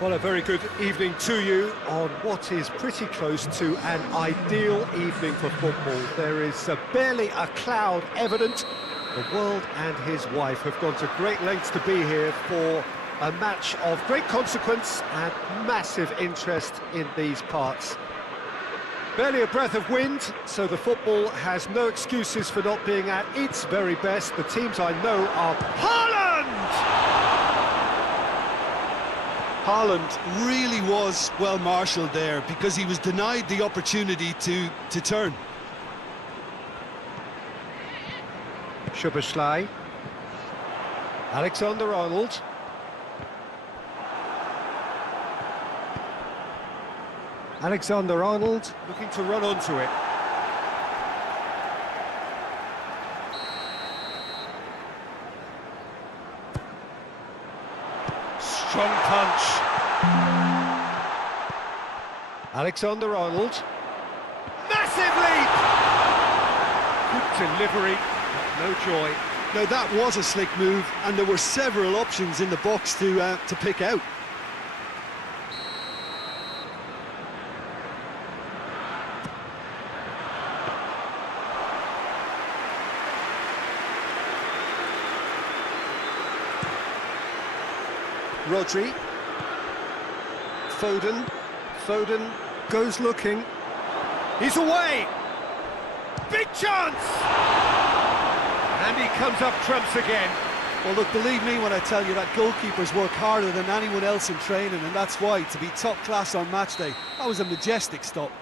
Well, a very good evening to you on what is pretty close to an ideal evening for football. There is barely a cloud evident. The world and his wife have gone to great lengths to be here for a match of great consequence and massive interest in these parts. Barely a breath of wind, so the football has no excuses for not being at its very best. The teams I know are Haaland! Haaland really was well marshalled there because he was denied the opportunity to turn. Szoboszlai. Alexander-Arnold. Alexander-Arnold looking to run onto it. Strong punch. Alexander-Arnold. Massive leap! Good delivery, but no joy. Now that was a slick move, and there were several options in the box to pick out. Rodri. Foden goes looking. He's away! Big chance! And he comes up trumps again. Well, look, believe me when I tell you that goalkeepers work harder than anyone else in training, and that's why, to be top class on match day, that was a majestic stop.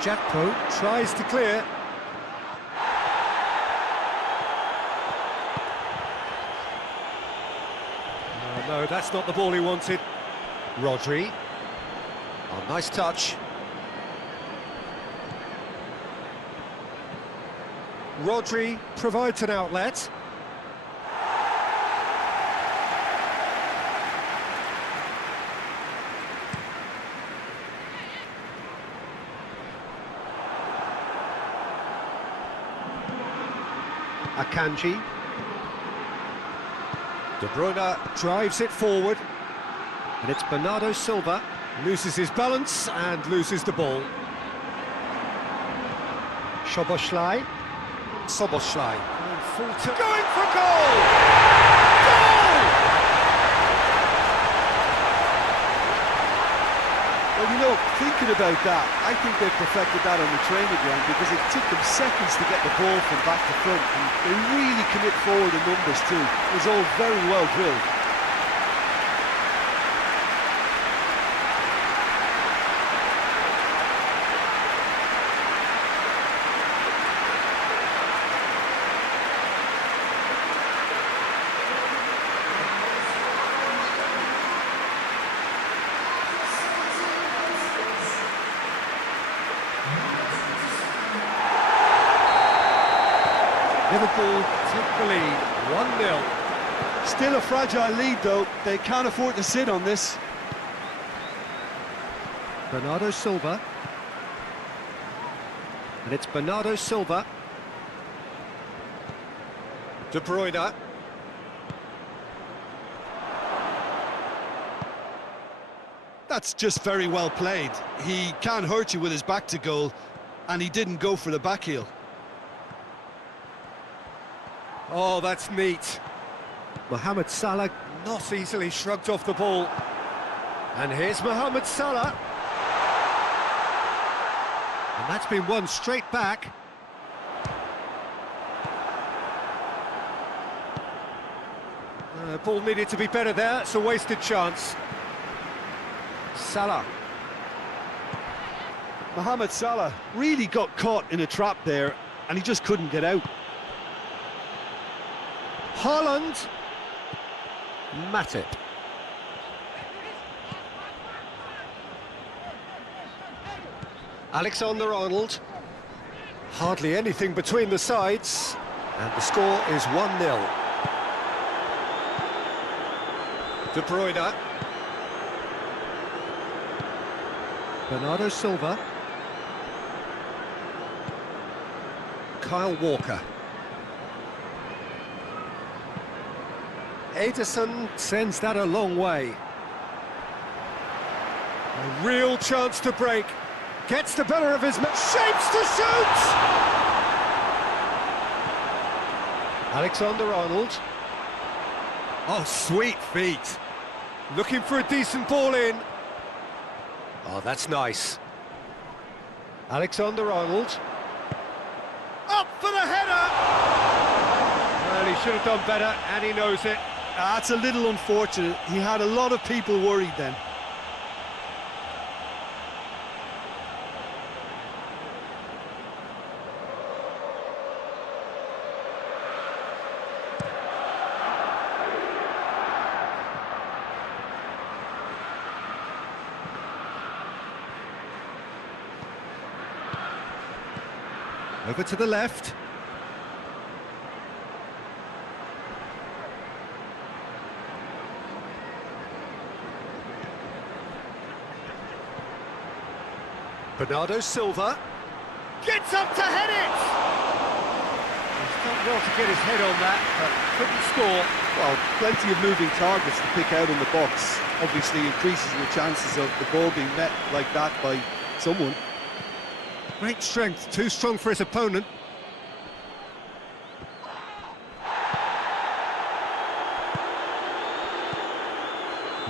Jakpo tries to clear. No, that's not the ball he wanted. Rodri. Oh, nice touch. Rodri provides an outlet. Akanji. De Bruyne drives it forward, and it's Bernardo Silva, loses his balance and loses the ball. Szoboszlai. Going for goal! Goal! Well, you know, thinking about that, I think they perfected that on the training ground because it took them seconds to get the ball from back to front, and they really commit forward in numbers too. It was all very well drilled. Liverpool take the lead, 1-0. Still a fragile lead though, they can't afford to sit on this. Bernardo Silva. And it's Bernardo Silva. De Bruyne. That's just very well played. He can't hurt you with his back to goal, and he didn't go for the back heel. Oh, that's neat. Mohamed Salah not easily shrugged off the ball. And here's Mohamed Salah. And that's been won straight back. Ball needed to be better there, it's a wasted chance. Salah. Mohamed Salah really got caught in a trap there, and he just couldn't get out. Haaland. Matip. Alexander-Arnold. Hardly anything between the sides, and the score is 1-0. De Bruyne. Bernardo Silva. Kyle Walker. Edison sends that a long way. A real chance to break. Gets the better of his... Shapes to shoot! Alexander-Arnold. Oh, sweet feet. Looking for a decent ball in. Oh, that's nice. Alexander-Arnold. Up for the header! Well, he should have done better, and he knows it. That's a little unfortunate. He had a lot of people worried then. Over to the left. Bernardo Silva gets up to head it! He's done well to get his head on that, but couldn't score. Well, plenty of moving targets to pick out in the box. Obviously increases your chances of the ball being met like that by someone. Great strength, too strong for his opponent.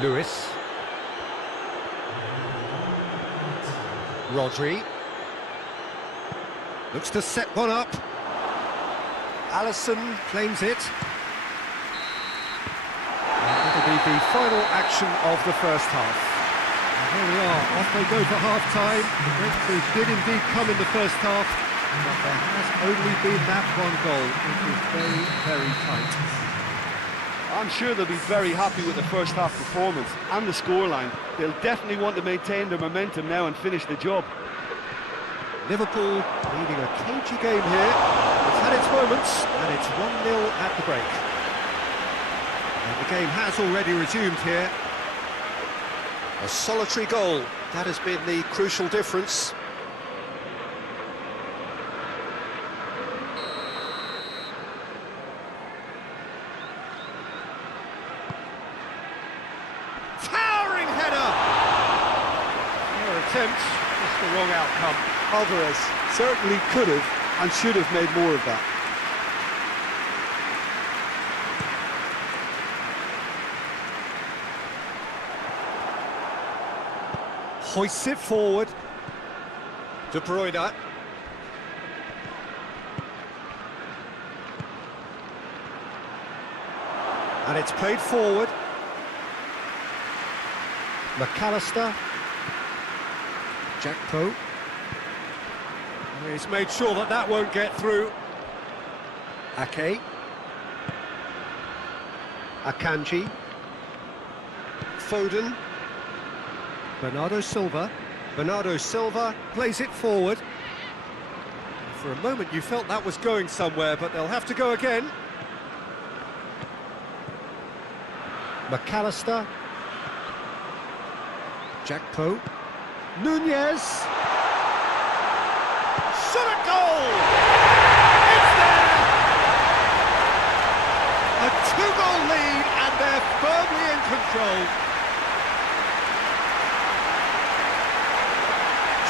Lewis. Rodri. Looks to set one up. Alisson claims it. And that'll be the final action of the first half. And here we are, off they go for half-time. The breakthrough did indeed come in the first half, but there has only been that one goal. It was very, very tight. I'm sure they'll be very happy with the first half performance and the scoreline. They'll definitely want to maintain their momentum now and finish the job. Liverpool leading a cagey game here. It's had its moments, and it's 1-0 at the break. And the game has already resumed here. A solitary goal, that has been the crucial difference. Towering header! Fair attempt, just the wrong outcome. Alvarez certainly could have and should have made more of that. Hoists it forward. De Bruyne. And it's played forward. McAllister. Jackpo. He's made sure that that won't get through. Ake. Akanji. Foden. Bernardo Silva. Bernardo Silva plays it forward. For a moment you felt that was going somewhere, but they'll have to go again. McAllister. Jackpo. Nunez. Shot at goal! It's there! A two-goal lead and they're firmly in control.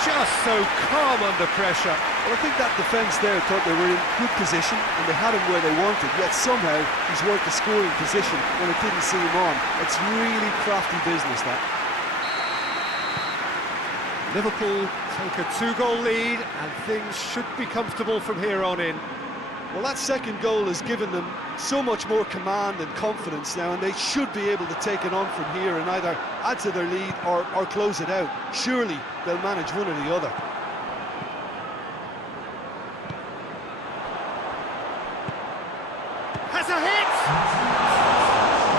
Just so calm under pressure. Well, I think that defence there thought they were in good position and they had him where they wanted, yet somehow he's worked the scoring position when it didn't see him on. It's really crafty business, that. Liverpool take a two-goal lead and things should be comfortable from here on in. Well, that second goal has given them so much more command and confidence now, and they should be able to take it on from here and either add to their lead or close it out. Surely they'll manage one or the other. Has a hit!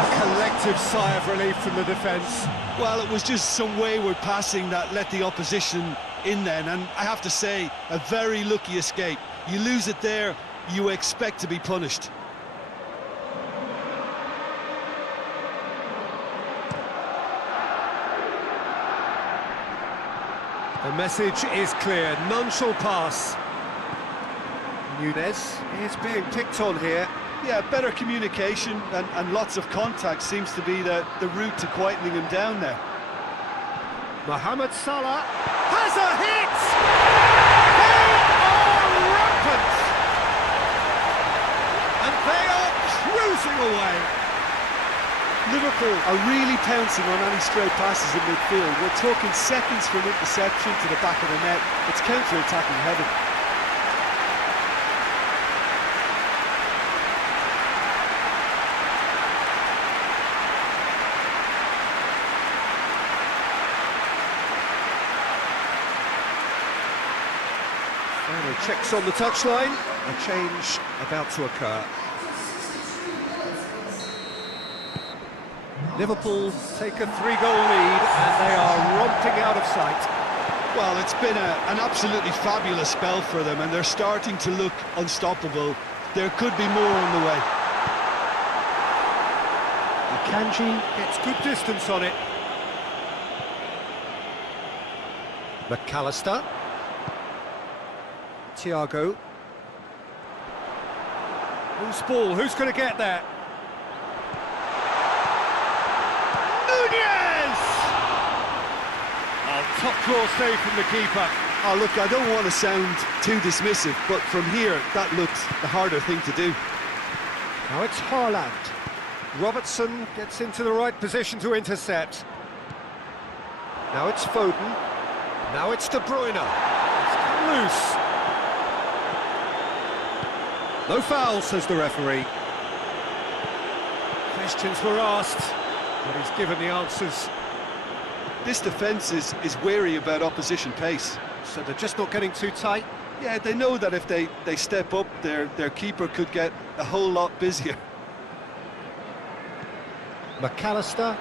A collective sigh of relief from the defence. Well, it was just some wayward passing that let the opposition in then, and I have to say, a very lucky escape. You lose it there, you expect to be punished. The message is clear, none shall pass. Nunez is being picked on here. Yeah, better communication and lots of contact seems to be the route to quietening him down there. Mohamed Salah has a hit! They are rampant! And they are cruising away. Liverpool are really pouncing on any stray passes in midfield. We're talking seconds from interception to the back of the net. It's counter-attacking heaven. Final checks on the touchline. A change about to occur. Liverpool take a 3-goal lead and they are romping out of sight. Well, it's been an absolutely fabulous spell for them, and they're starting to look unstoppable. There could be more on the way. Akanji gets good distance on it. McAllister. Thiago. Who's ball? Who's going to get there? Top draw save from the keeper. Oh, look, I don't want to sound too dismissive, but from here, that looks the harder thing to do. Now it's Haaland. Robertson gets into the right position to intercept. Now it's Foden. Now it's De Bruyne. It's loose. No foul, says the referee. Questions were asked, but he's given the answers. This defence is wary about opposition pace. So they're just not getting too tight? Yeah, they know that if they step up, their keeper could get a whole lot busier. McAllister.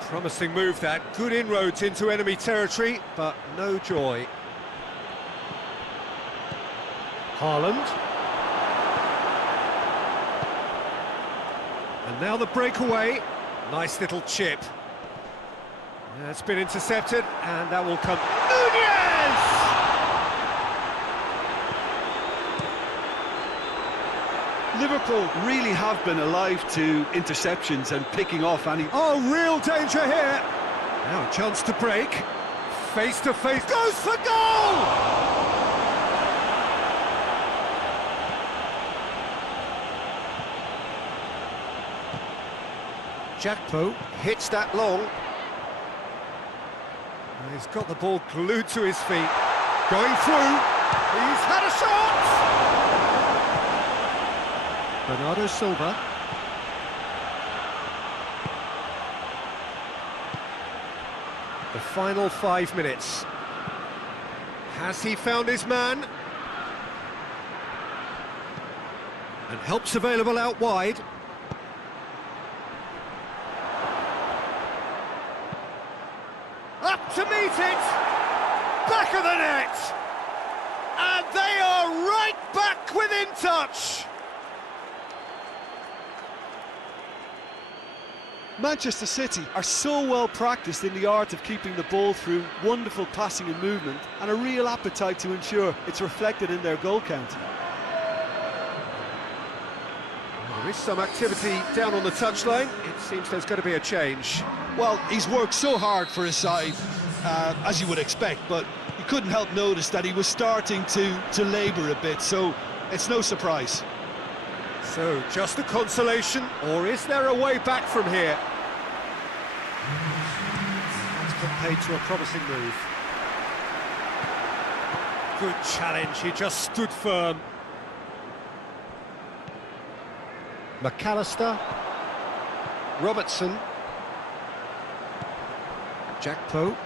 Promising move that. Good inroads into enemy territory, but no joy. Haaland. And now the breakaway. Nice little chip. That's been intercepted, and that will come. Nunez! Liverpool really have been alive to interceptions and picking off any... Oh, real danger here! Now a chance to break. Face to face, goes for goal! Jakpo hits that long. He's got the ball glued to his feet. Going through. He's had a shot! Bernardo Silva. The final 5 minutes. Has he found his man? And help's available out wide. Up to meet it! Back of the net! And they are right back within touch! Manchester City are so well practiced in the art of keeping the ball through wonderful passing and movement, and a real appetite to ensure it's reflected in their goal count. There is some activity down on the touchline. It seems there's going to be a change. Well, he's worked so hard for his side, as you would expect, but you couldn't help notice that he was starting to labour a bit, so it's no surprise. So, just a consolation, or is there a way back from here? It's been paid to a promising move. Good challenge, he just stood firm. McAllister. Robertson. Jakpo.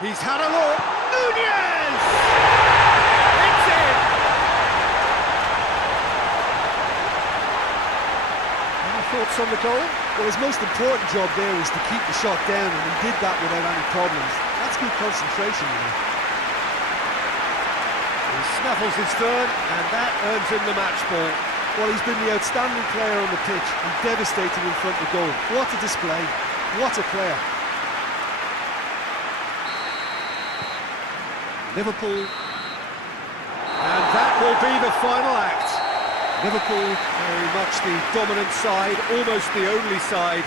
He's had a look. Nunez! It's in! Any thoughts on the goal? Well, his most important job there is to keep the shot down, and he did that without any problems. That's good concentration, you know. He snaffles his third, and that earns him the match ball. Well, he's been the outstanding player on the pitch and devastating in front of goal. What a display, what a player. Liverpool, and that will be the final act. Liverpool, very much the dominant side, almost the only side.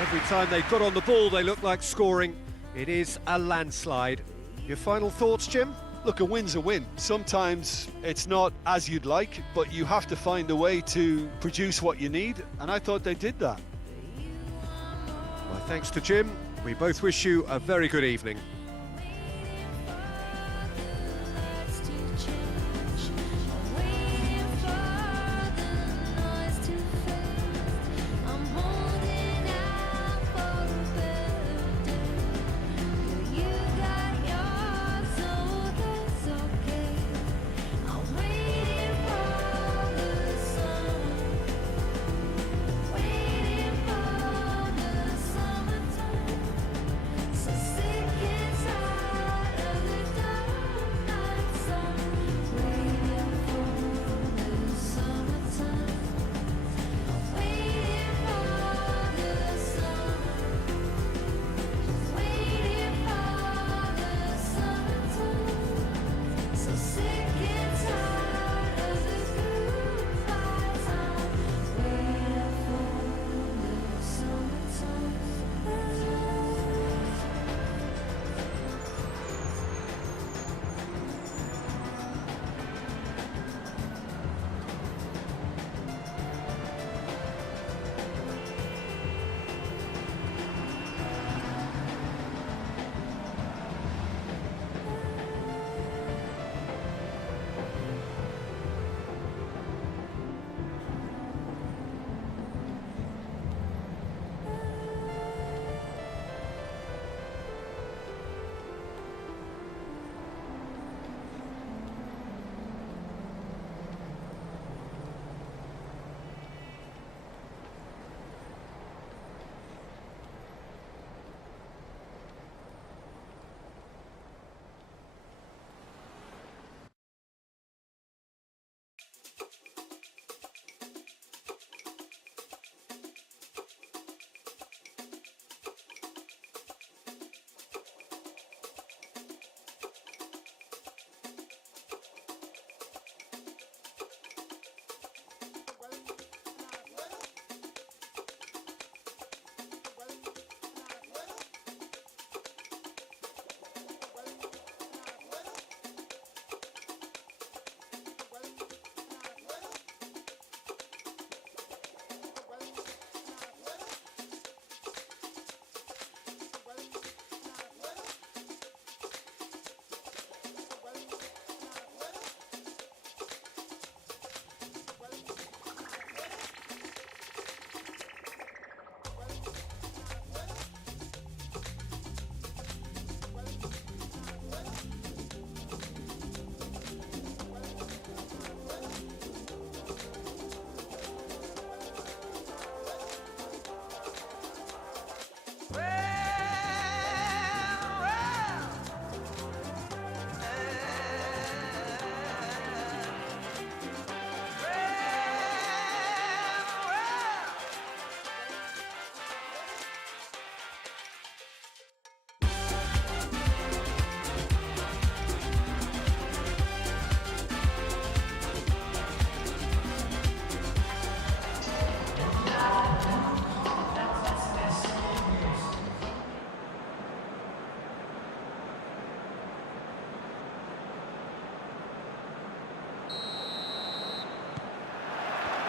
Every time they got on the ball, they look like scoring. It is a landslide. Your final thoughts, Jim? Look, a win's a win. Sometimes it's not as you'd like, but you have to find a way to produce what you need, and I thought they did that. Well, thanks to Jim. We both wish you a very good evening.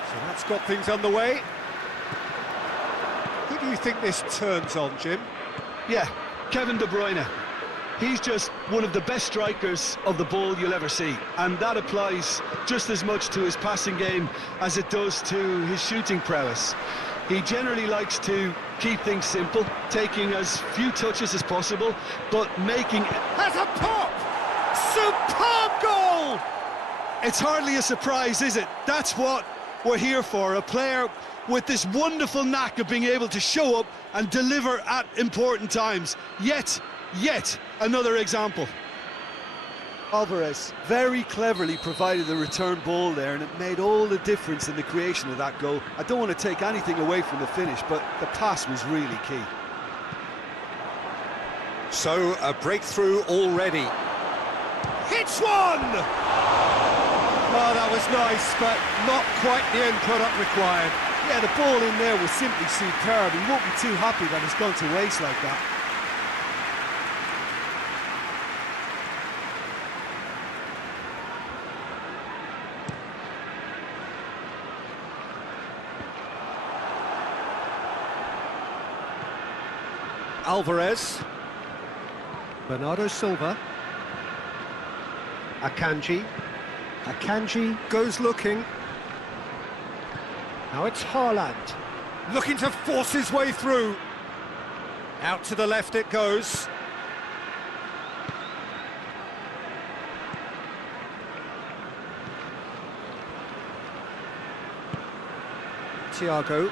So that's got things underway. Who do you think this turns on, Jim? Yeah, Kevin De Bruyne. He's just one of the best strikers of the ball you'll ever see, and that applies just as much to his passing game as it does to his shooting prowess. He generally likes to keep things simple, taking as few touches as possible, but making... Has a pop! Superb goal! It's hardly a surprise, is it? That's what we're here for, a player with this wonderful knack of being able to show up and deliver at important times. Yet another example. Alvarez very cleverly provided the return ball there, and it made all the difference in the creation of that goal. I don't want to take anything away from the finish, but the pass was really key. So, a breakthrough already. Hits one! Oh, that was nice, but not quite the end product required. Yeah, the ball in there was simply superb. He won't be too happy that it's gone to waste like that. Alvarez. Bernardo Silva. Akanji. Akanji goes looking. Now it's Haaland. Looking to force his way through. Out to the left it goes. Thiago.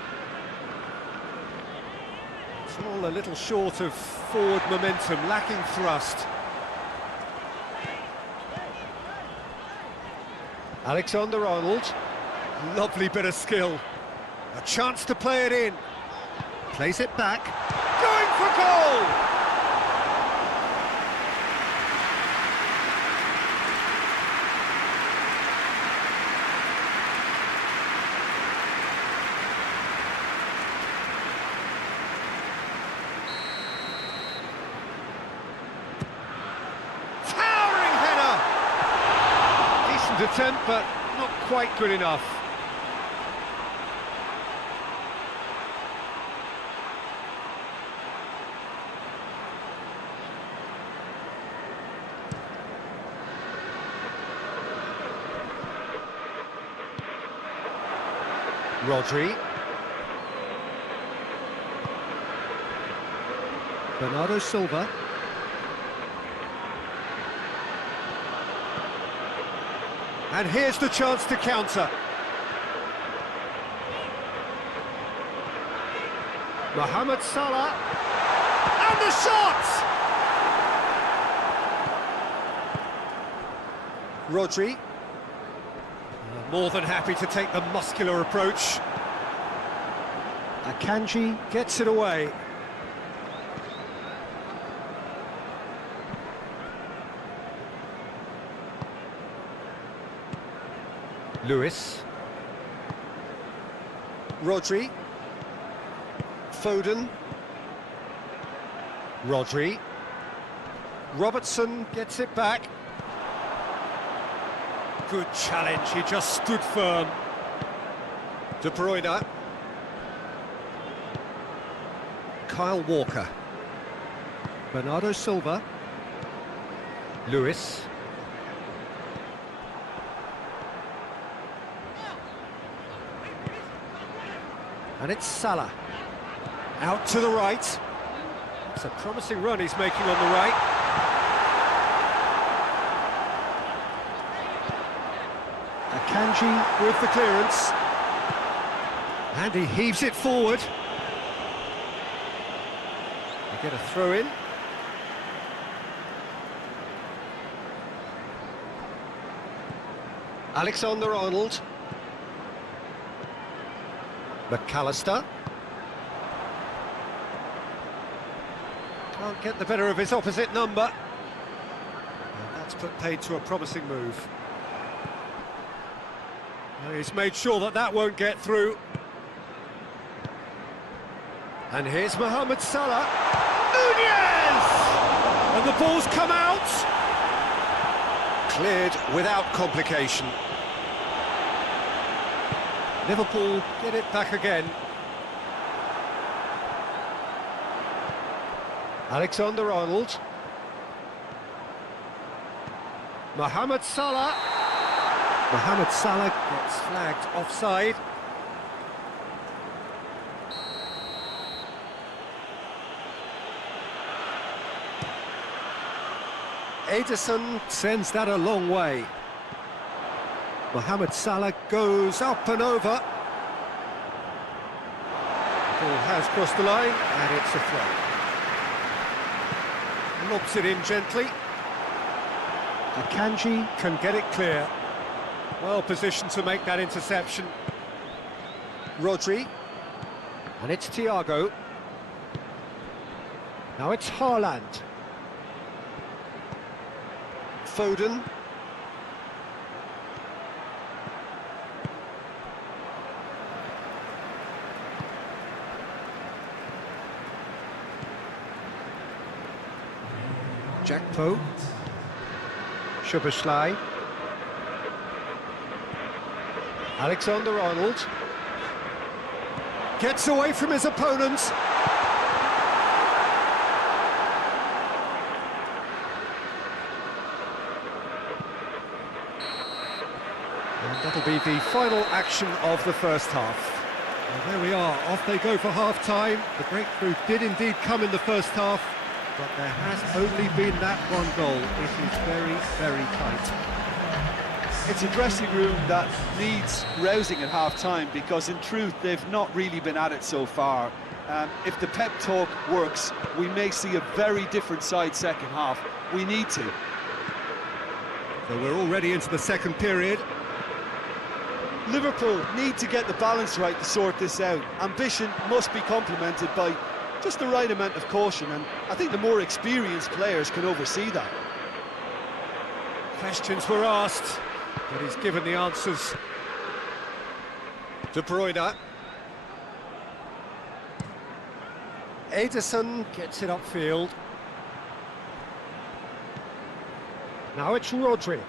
It's all a little short of forward momentum, lacking thrust. Alexander-Arnold. Lovely bit of skill. A chance to play it in. Plays it back. Going for goal! Towering header! Decent attempt, but not quite good enough. Rodri. Bernardo Silva. And here's the chance to counter. Mohamed Salah. And the shot! Rodri. More than happy to take the muscular approach. Akanji gets it away. Lewis. Rodri. Foden. Rodri. Robertson gets it back. Good challenge, he just stood firm. De Bruyne. Kyle Walker. Bernardo Silva. Lewis. And it's Salah. Out to the right. It's a promising run he's making on the right. Akanji with the clearance. And he heaves it forward. They get a throw in. Alexander-Arnold. McAllister. Can't get the better of his opposite number. And that's put paid to a promising move. He's made sure that that won't get through. And here's Mohamed Salah. Nunez! And the ball's come out. Cleared without complication. Liverpool get it back again. Alexander-Arnold. Mohamed Salah. Mohamed Salah gets flagged offside. Ederson sends that a long way. Mohamed Salah goes up and over. The ball has crossed the line, and it's a throw. Lobs it in gently. Akanji can get it clear. Well positioned to make that interception. Rodri. And it's Thiago. Now it's Haaland. Jakpo. Szoboszlai. Alexander-Arnold. Gets away from his opponents. And that'll be the final action of the first half. Well, there we are, off they go for half-time. The breakthrough did indeed come in the first half, but there has only been that one goal. It is very, very tight. It's a dressing room that needs rousing at half-time because, in truth, they've not really been at it so far. If the pep talk works, we may see a very different side second half. We need to. So we're already into the second period. Liverpool need to get the balance right to sort this out. Ambition must be complemented by just the right amount of caution, and I think the more experienced players can oversee that. Questions were asked, but he's given the answers. De Bruyne. Ederson gets it upfield. Now it's Rodri.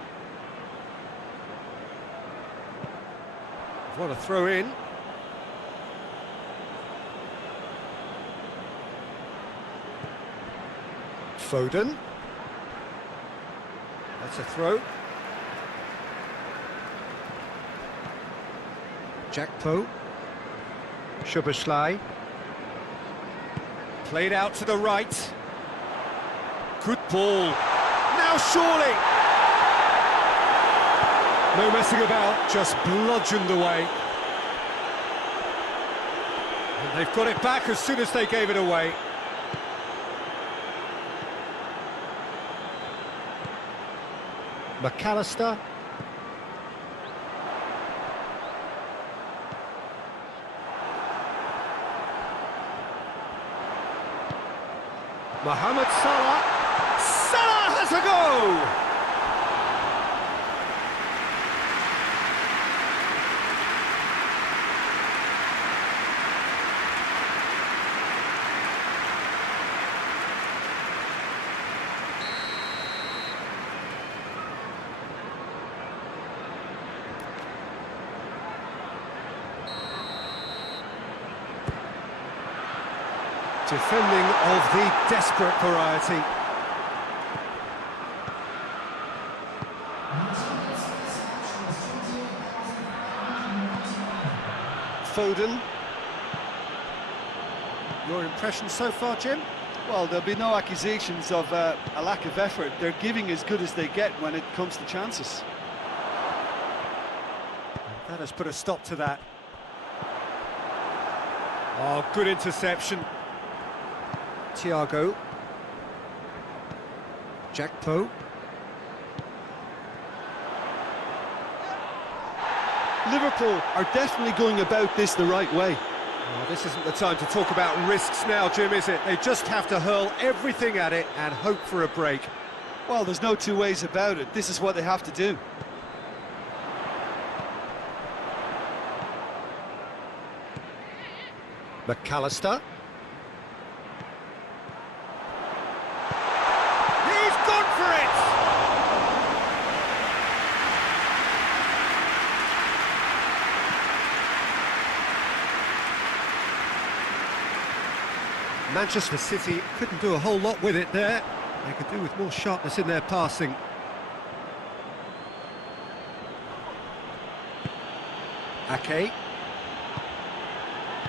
What a throw in. Foden. That's a throw. Jakpo. Szoboszlai. Played out to the right. Good ball. Now surely! No messing about, just bludgeoned away. And they've got it back as soon as they gave it away. McAllister. Mohamed Salah. Salah has a go! Defending of the desperate variety. Foden. Your impression so far, Jim? Well, there'll be no accusations of a lack of effort. They're giving as good as they get when it comes to chances. That has put a stop to that. Oh, good interception. Thiago. Jakpo. Liverpool are definitely going about this the right way. Oh, this isn't the time to talk about risks now, Jim, is it? They just have to hurl everything at it and hope for a break. Well, there's no two ways about it. This is what they have to do. McAllister. Manchester City couldn't do a whole lot with it there. They could do with more sharpness in their passing. Ake.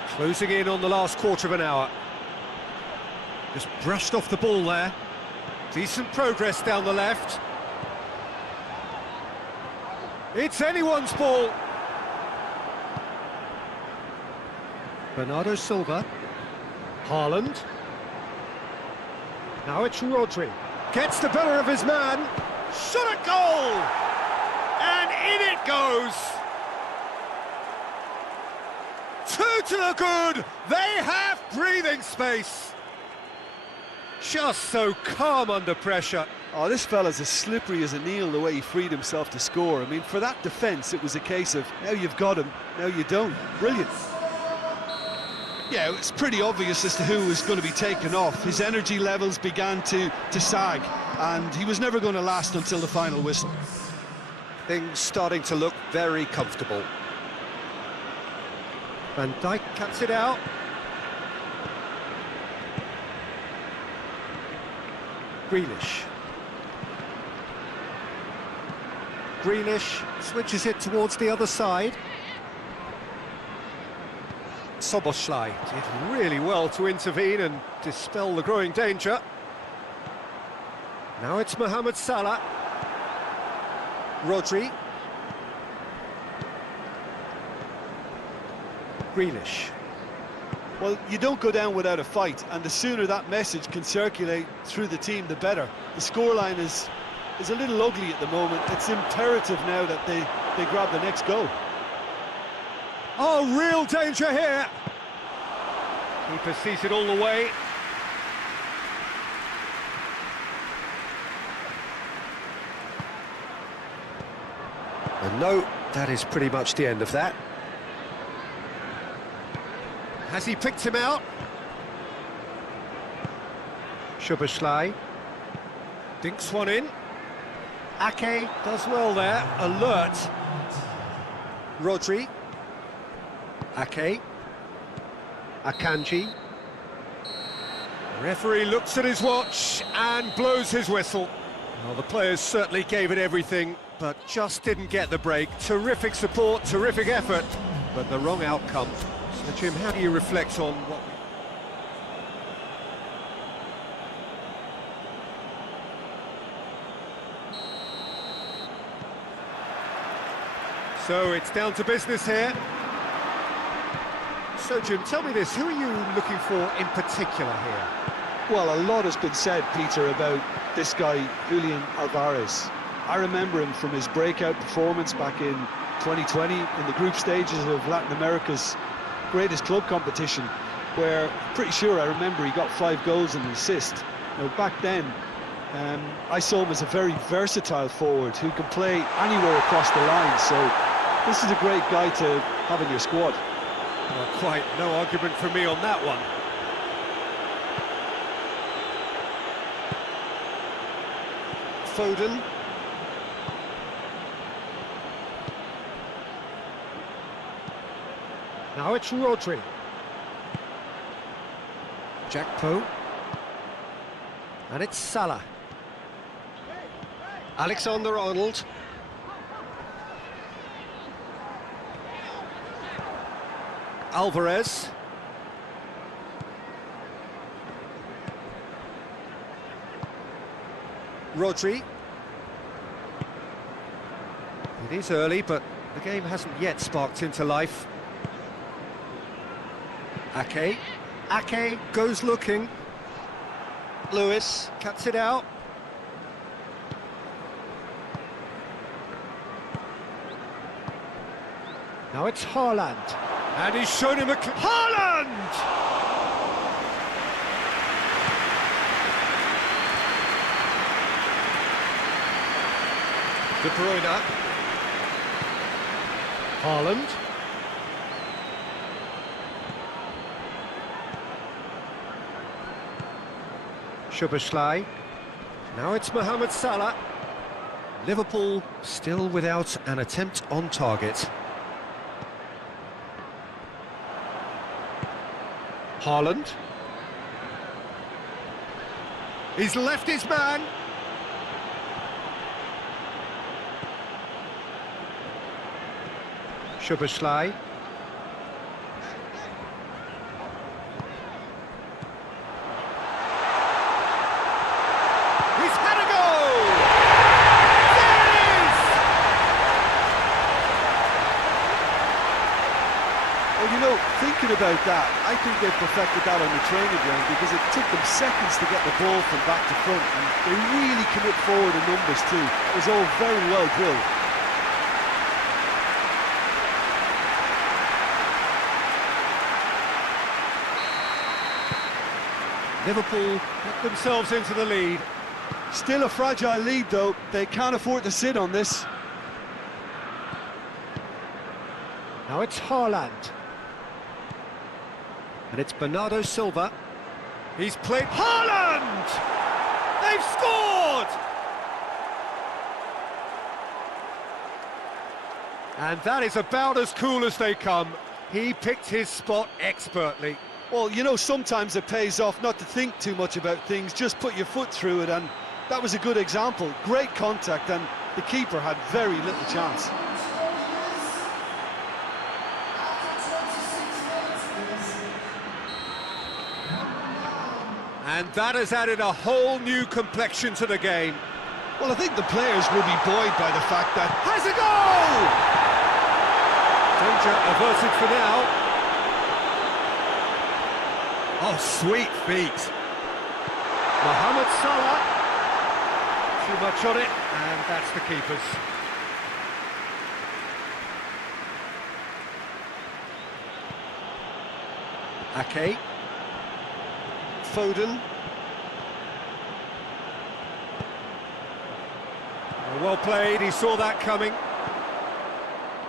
Closing in on the last quarter of an hour. Just brushed off the ball there. Decent progress down the left. It's anyone's ball. Bernardo Silva. Haaland. Now it's Rodri. Gets the better of his man. Shot a goal! And in it goes! Two to the good! They have breathing space! Just so calm under pressure. Oh, this fella's as slippery as an eel the way he freed himself to score. I mean, for that defence, it was a case of, now you've got him, now you don't. Brilliant. Yeah, it's pretty obvious as to who was going to be taken off. His energy levels began to sag. and he was never going to last until the final whistle. Things starting to look very comfortable. Van Dijk cuts it out. Grealish switches it towards the other side. Szoboszlai did really well to intervene and dispel the growing danger. Now it's Mohamed Salah. Rodri. Grealish. Well, you don't go down without a fight, and the sooner that message can circulate through the team, the better. The scoreline is a little ugly at the moment. It's imperative now that they grab the next goal. Oh, real danger here! Keeper sees it all the way. And no, that is pretty much the end of that. Has he picked him out? Szoboszlai dinks one in. Ake does well there, alert. Rodri. Ake. Akanji. Referee looks at his watch and blows his whistle. Well, the players certainly gave it everything, but just didn't get the break. Terrific support, terrific effort, but the wrong outcome. So, Jim, how do you reflect on what... So it's down to business here. So, Jim, tell me this, who are you looking for in particular here? Well, a lot has been said, Peter, about this guy, Julian Alvarez. I remember him from his breakout performance back in 2020 in the group stages of Latin America's greatest club competition, where pretty sure I remember he got 5 goals and an assist. Now, back then, I saw him as a very versatile forward who can play anywhere across the line, so this is a great guy to have in your squad. Well, quite no argument from me on that one. Foden. Now it's Rodri. Jakpo. And it's Salah. Alexander-Arnold. Alvarez. Rodri. It is early, but the game hasn't yet sparked into life. Ake. Ake goes looking. Lewis cuts it out. Now it's Haaland. And he's shown him a... Haaland! De Bruyne. Haaland. Szoboszlai. Now it's Mohamed Salah. Liverpool still without an attempt on target. Haaland. He's left his man. Szoboszlai. He's had a goal! There it is! Well, you know, thinking about that, I think they perfected that on the training ground because it took them seconds to get the ball from back to front, and they really commit forward in numbers too. It was all very well drilled. Liverpool get themselves into the lead. Still a fragile lead though, they can't afford to sit on this. Now it's Haaland. And it's Bernardo Silva. He's played... Haaland! They've scored! And that is about as cool as they come. He picked his spot expertly. Well, you know, sometimes it pays off not to think too much about things, just put your foot through it, and that was a good example. Great contact, and the keeper had very little chance. And that has added a whole new complexion to the game. Well, I think the players will be buoyed by the fact that... Has a goal! Danger averted for now. Oh, sweet feet. Mohamed Salah. Too much on it, and that's the keeper's. Ake. Foden. Well played, he saw that coming.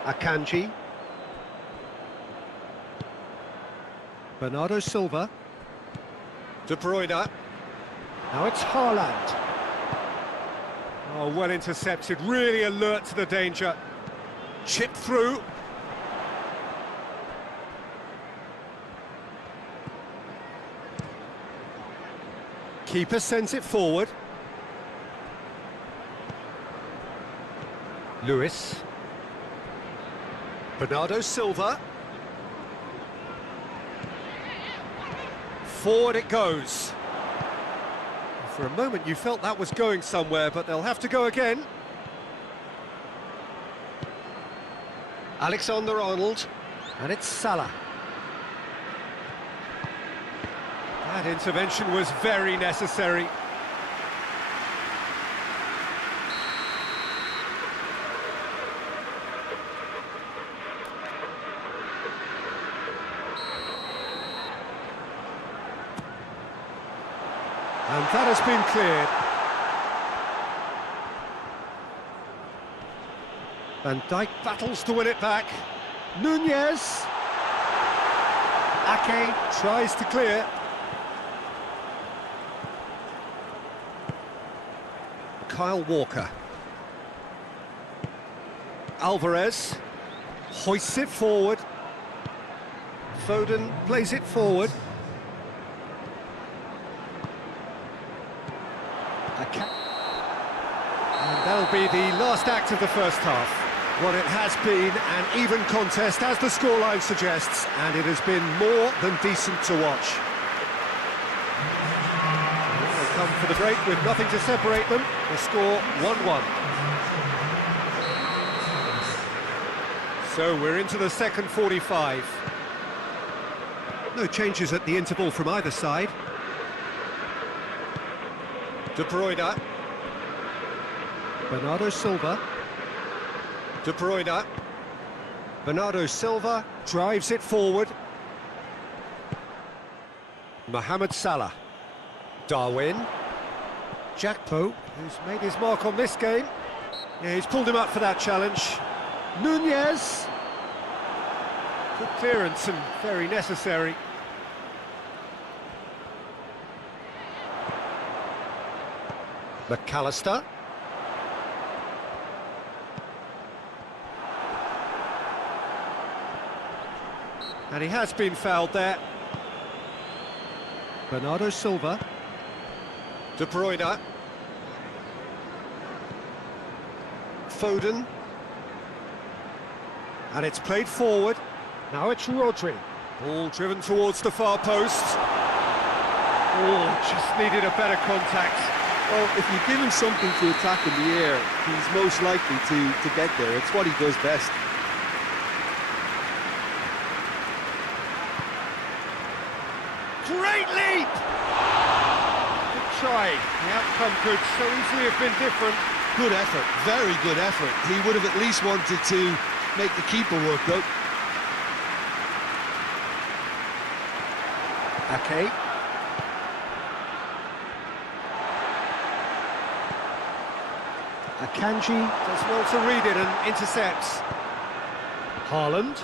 Akanji. Bernardo Silva. De Bruyne. Now it's Haaland. Oh, well intercepted, really alert to the danger. Chipped through. Keeper sends it forward. Lewis. Bernardo Silva. Forward it goes. For a moment you felt that was going somewhere, but they'll have to go again. Alexander-Arnold. And it's Salah. That intervention was very necessary. And that has been cleared. Van Dijk battles to win it back. Nunez. Ake tries to clear. Kyle Walker. Alvarez hoists it forward. Foden plays it forward. And that'll be the last act of the first half. Well, it has been an even contest, as the scoreline suggests, and it has been more than decent to watch. They come for the break with nothing to separate them. The score 1-1. So we're into the second 45. No changes at the interval from either side. De Bruyne. Bernardo Silva. De Bruyne. Bernardo Silva drives it forward. Mohamed Salah. Darwin. Jakpo, who's made his mark on this game. Yeah, he's pulled him up for that challenge. Nunez. Good clearance and very necessary. McAllister. And he has been fouled there. Bernardo Silva. De Bruyne. Foden. And it's played forward. Now it's Rodri. Ball driven towards the far post. Oh, just needed a better contact. Well, if you give him something to attack in the air, he's most likely to get there. It's what he does best. Great leap! Good try. The outcome could so easily have been different. Good effort, very good effort. He would have at least wanted to make the keeper work, though. Ake. Akanji does well to read it and intercepts. Haaland.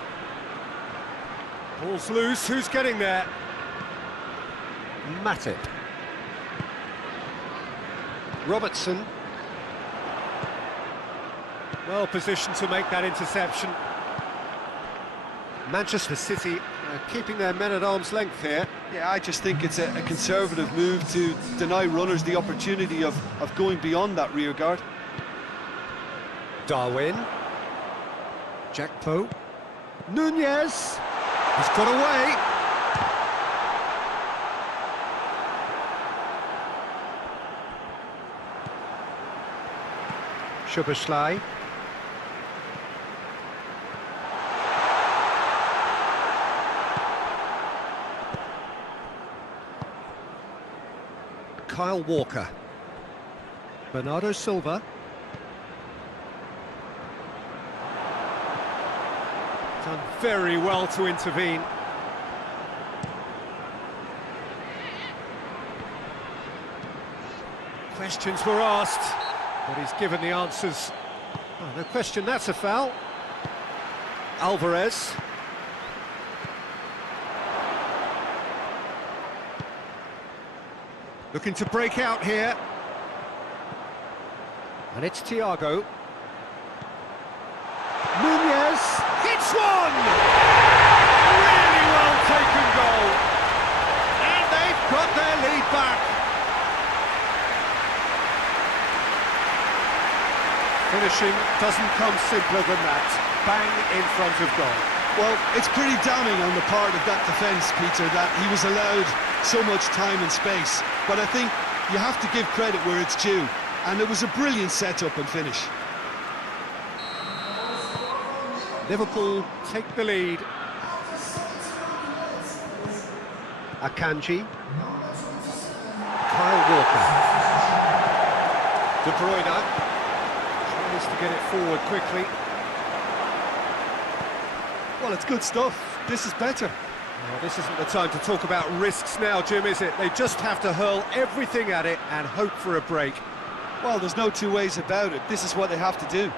Ball's loose, who's getting there? Matip. Robertson. Well positioned to make that interception. Manchester City keeping their men at arm's length here. Yeah, I just think it's a conservative move to deny runners the opportunity of going beyond that rear guard. Darwin. Jackpo. Nunez. He's got away. Szoboszlai. Kyle Walker. Bernardo Silva. Done very well to intervene. Questions were asked, but he's given the answers. Oh, no question, that's a foul. Alvarez. Looking to break out here. And it's Thiago. Nunez hits one! Really well taken goal. And they've got their lead back. Finishing doesn't come simpler than that. Bang in front of goal. Well, it's pretty damning on the part of that defence, Peter, that he was allowed so much time and space. But I think you have to give credit where it's due. And it was a brilliant set-up and finish. Liverpool take the lead. Akanji. Kyle Walker. De Bruyne tries to get it forward quickly. Well, it's good stuff. This is better. Well, this isn't the time to talk about risks now, Jim, is it? They just have to hurl everything at it and hope for a break. Well, there's no two ways about it. This is what they have to do.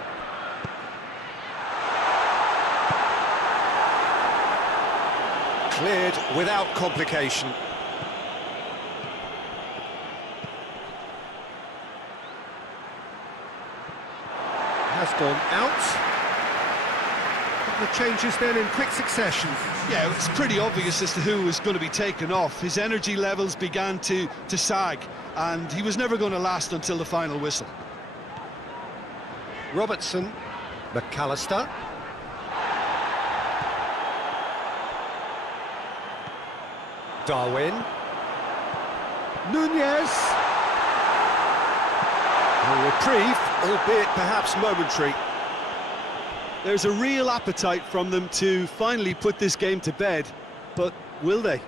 Cleared without complication. Has gone out. The changes then in quick succession. Yeah, it's pretty obvious as to who was going to be taken off. His energy levels began to sag, and he was never going to last until the final whistle. Robertson. McAllister. Darwin. Nunez. A reprieve, albeit perhaps momentary. There's a real appetite from them to finally put this game to bed, but will they?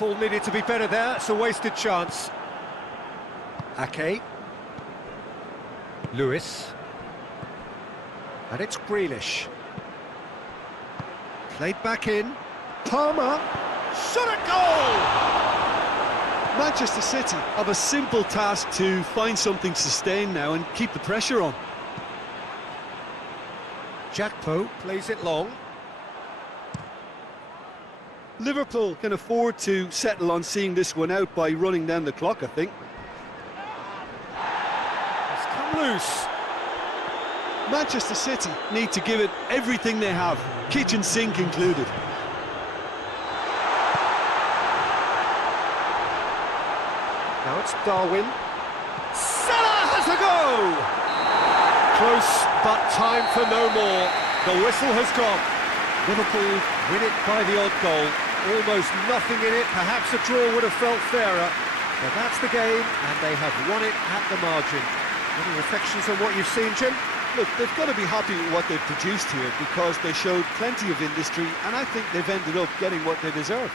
Ball needed to be better there, it's a wasted chance. Ake. Lewis. And it's Grealish. Played back in. Palmer. Shot at goal! Manchester City have a simple task to find something sustained now and keep the pressure on. Jackpo plays it long. Liverpool can afford to settle on seeing this one out by running down the clock, I think. It's come loose. Manchester City need to give it everything they have, kitchen sink included. Now it's Darwin. Salah has a go! Close, but time for no more. The whistle has gone. Liverpool win it by the odd goal. Almost nothing in it. Perhaps a draw would have felt fairer. But that's the game, and they have won it at the margin. Any reflections on what you've seen, Jim? Look, they've got to be happy with what they've produced here because they showed plenty of industry, and I think they've ended up getting what they deserve.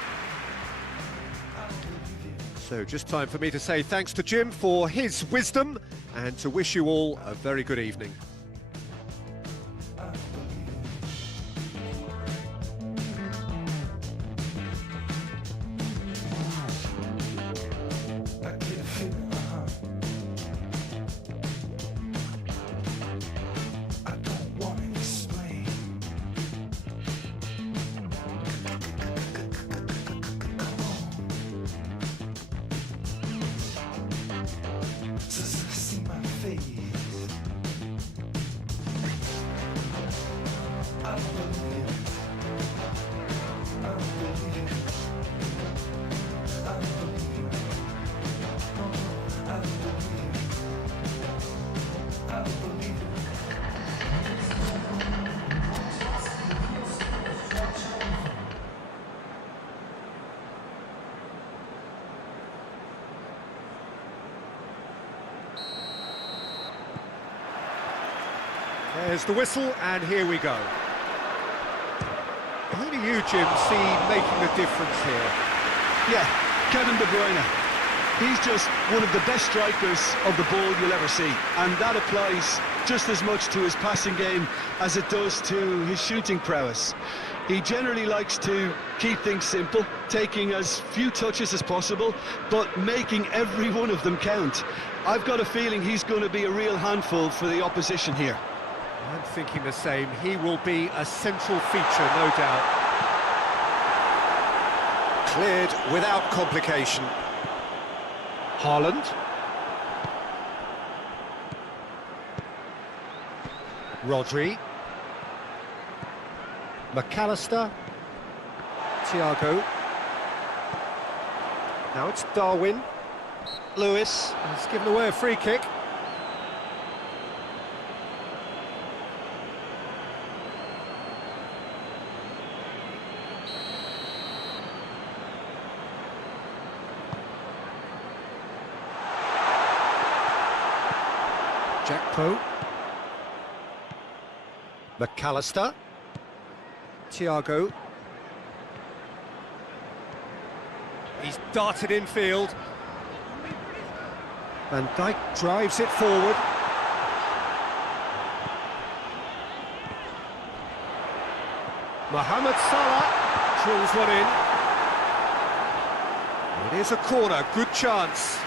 So just time for me to say thanks to Jim for his wisdom and to wish you all a very good evening. There's the whistle, and here we go. Who do you, Jim, see making the difference here? Yeah, Kevin De Bruyne. He's just one of the best strikers of the ball you'll ever see, and that applies just as much to his passing game as it does to his shooting prowess. He generally likes to keep things simple, taking as few touches as possible, but making every one of them count. I've got a feeling he's going to be a real handful for the opposition here. I'm thinking the same. He will be a central feature, no doubt. Cleared without complication. Haaland. Rodri. McAllister. Thiago. Now it's Darwin. Lewis. He's given away a free kick. Jackpo. McAllister. Thiago. He's darted infield. Van Dijk drives it forward. Mohamed Salah drills one in. It is a corner, good chance.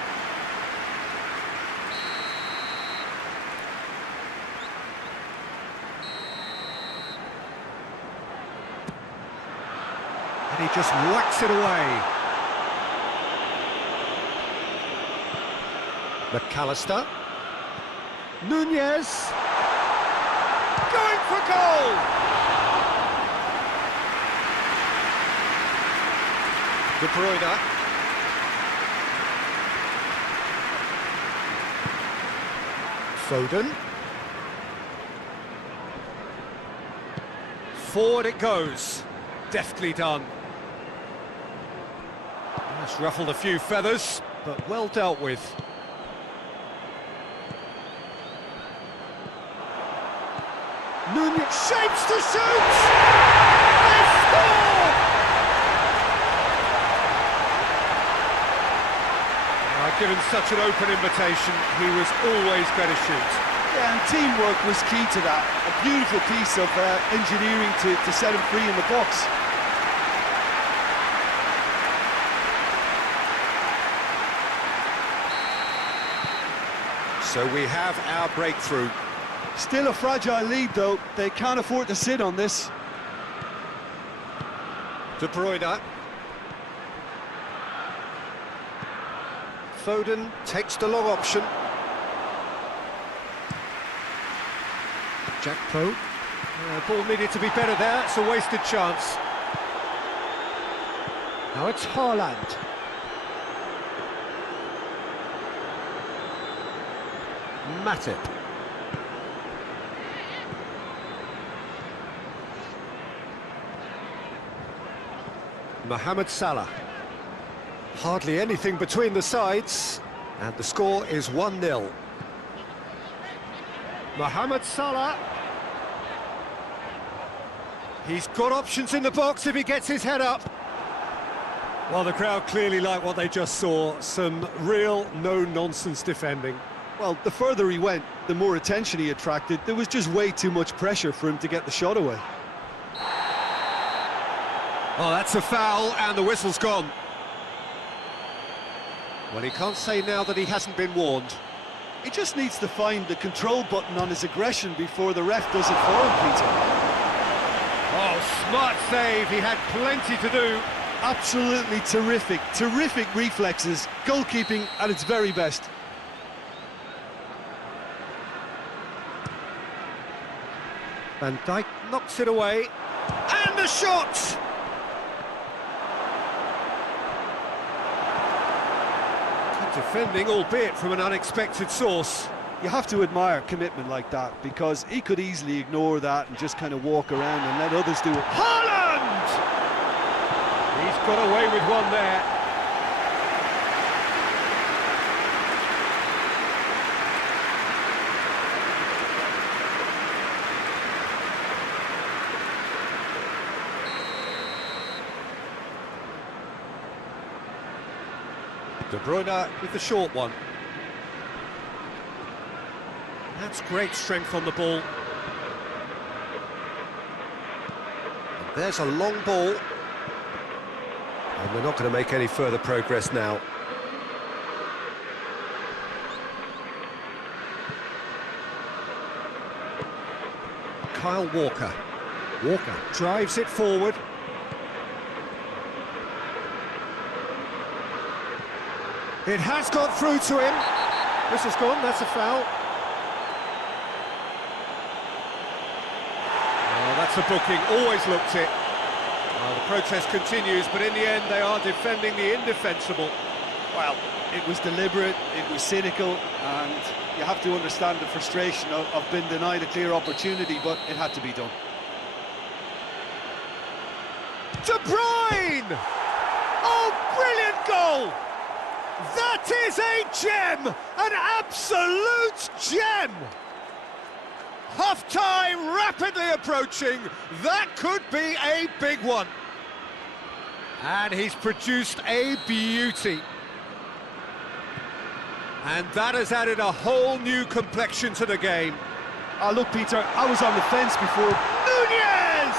And he just whacks it away. McAllister. Nunez. Going for goal! De Bruyne. Foden. Forward it goes. Deftly done. That's ruffled a few feathers, but well dealt with. Nunez shapes to shoot! They score! Given such an open invitation, he was always going to shoot. Yeah, and teamwork was key to that. A beautiful piece of engineering to set him free in the box. So we have our breakthrough. Still a fragile lead, though. They can't afford to sit on this. De Bruyne. Foden takes the long option. Jackpo. Ball needed to be better there. It's a wasted chance. Now it's Haaland. Matip. Mohamed Salah. Hardly anything between the sides, and the score is 1-0. Mohamed Salah. He's got options in the box if he gets his head up. Well, the crowd clearly like what they just saw. Some real no-nonsense defending. Well, the further he went, the more attention he attracted. There was just way too much pressure for him to get the shot away. Oh, that's a foul, and the whistle's gone. Well, he can't say now that he hasn't been warned. He just needs to find the control button on his aggression before the ref does it for him, Peter. Oh, smart save. He had plenty to do. Absolutely terrific, terrific reflexes. Goalkeeping at its very best. Van Dijk knocks it away. And the shot! Defending, albeit from an unexpected source. You have to admire commitment like that, because he could easily ignore that and just kind of walk around and let others do it. Haaland! He's got away with one there. De Bruyne with the short one. That's great strength on the ball. And there's a long ball. And we're not going to make any further progress now. Kyle Walker. Walker drives it forward. It has got through to him. This is gone, that's a foul. Oh, that's a booking, always looked it. Well, the protest continues, but in the end they are defending the indefensible. Well, it was deliberate, it was cynical, and you have to understand the frustration of being denied a clear opportunity, but it had to be done. De Bruyne! Oh, brilliant goal! That is a gem! An absolute gem! Half-time rapidly approaching. That could be a big one. And he's produced a beauty. And that has added a whole new complexion to the game. Look, Peter, I was on the fence before. Nunez!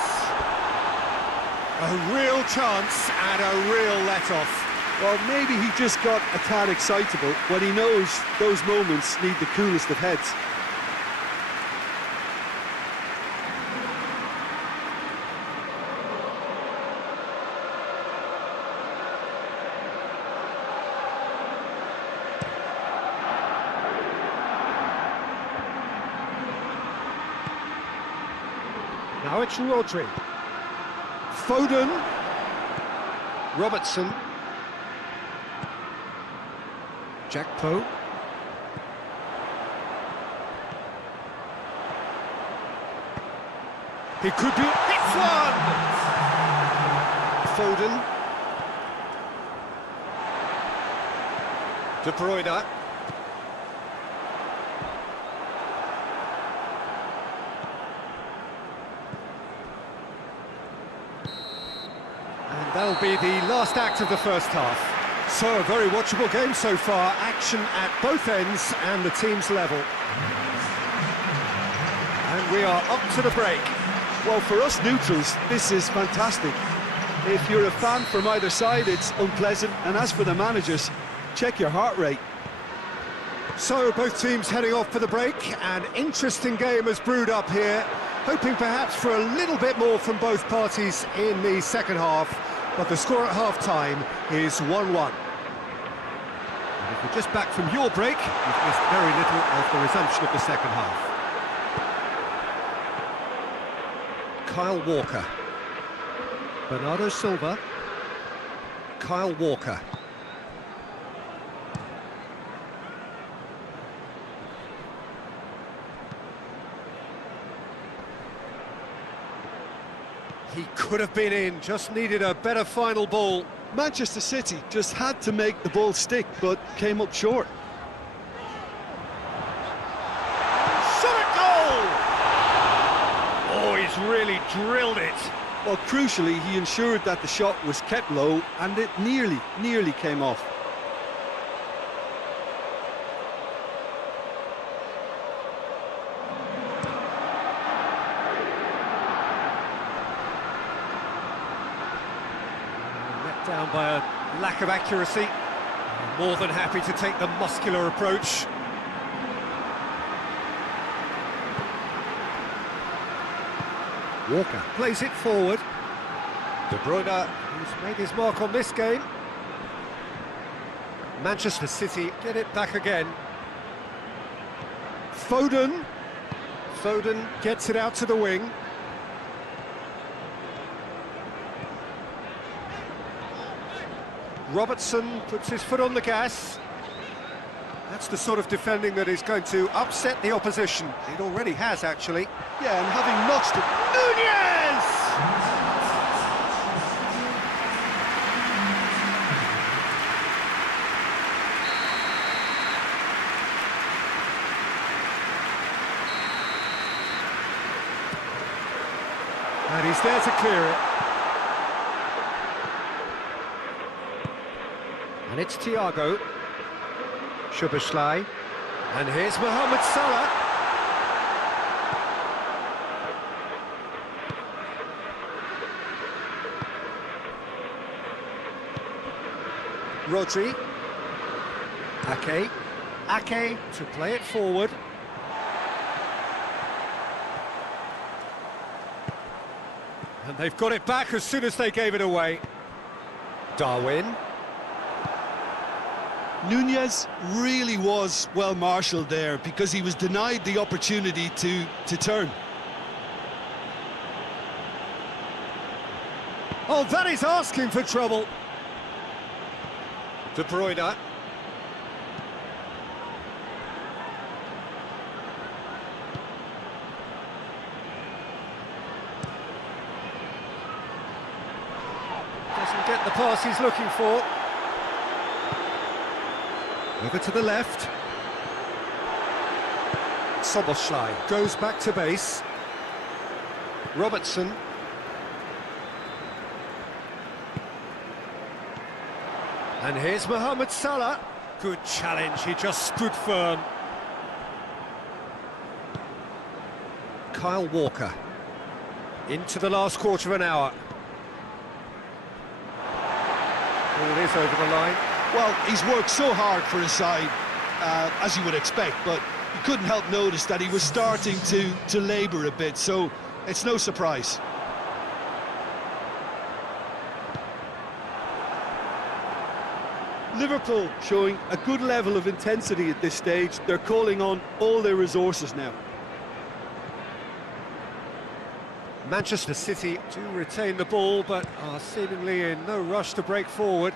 A real chance and a real let-off. Well, maybe he just got a tad excitable when he knows those moments need the coolest of heads. Now it's Rodri. Foden. Robertson. Jackpo. He could be... Hits one! Foden. De Bruyne. And that'll be the last act of the first half. So, a very watchable game so far, action at both ends and the team's level. And we are up to the break. Well, for us neutrals, this is fantastic. If you're a fan from either side, it's unpleasant, and as for the managers, check your heart rate. So, both teams heading off for the break. An interesting game has brewed up here, hoping perhaps for a little bit more from both parties in the second half. But the score at half-time is 1-1. And if you're just back from your break, you've missed very little of the resumption of the second half. Kyle Walker. Bernardo Silva. Kyle Walker. He could have been in, just needed a better final ball. Manchester City just had to make the ball stick, but came up short. Shot at goal! Oh, he's really drilled it. Well, crucially, he ensured that the shot was kept low, and it nearly came off. Down by a lack of accuracy. More than happy to take the muscular approach. Walker plays it forward. De Bruyne, who's made his mark on this game. Manchester City get it back again. Foden. Foden gets it out to the wing. Robertson puts his foot on the gas. That's the sort of defending that is going to upset the opposition. It already has, actually. Yeah, and having notched it... Nunez! And he's there to clear it. And it's Thiago. Szoboszlai. And here's Mohamed Salah. Rodri. Ake. Ake to play it forward. And they've got it back as soon as they gave it away. Darwin. Nunez really was well marshalled there because he was denied the opportunity to turn. Oh, that is asking for trouble. De Bruyne. Doesn't get the pass he's looking for. Over to the left. Szoboszlai goes back to base. Robertson. And here's Mohamed Salah. Good challenge, he just stood firm. Kyle Walker. Into the last quarter of an hour. Ball is over the line. Well, he's worked so hard for his side, as you would expect, but you couldn't help notice that he was starting to labour a bit, so it's no surprise. Liverpool showing a good level of intensity at this stage. They're calling on all their resources now. Manchester City do retain the ball, but are seemingly in no rush to break forward.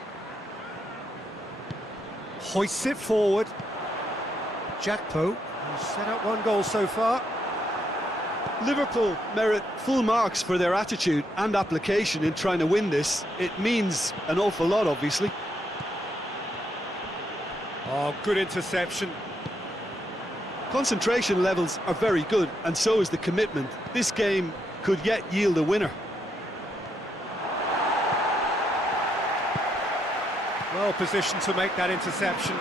Hoists it forward. Jakpo, who's set up one goal so far. Liverpool merit full marks for their attitude and application in trying to win this. It means an awful lot, obviously. Oh, good interception. Concentration levels are very good, and so is the commitment. This game could yet yield a winner. Well positioned to make that interception.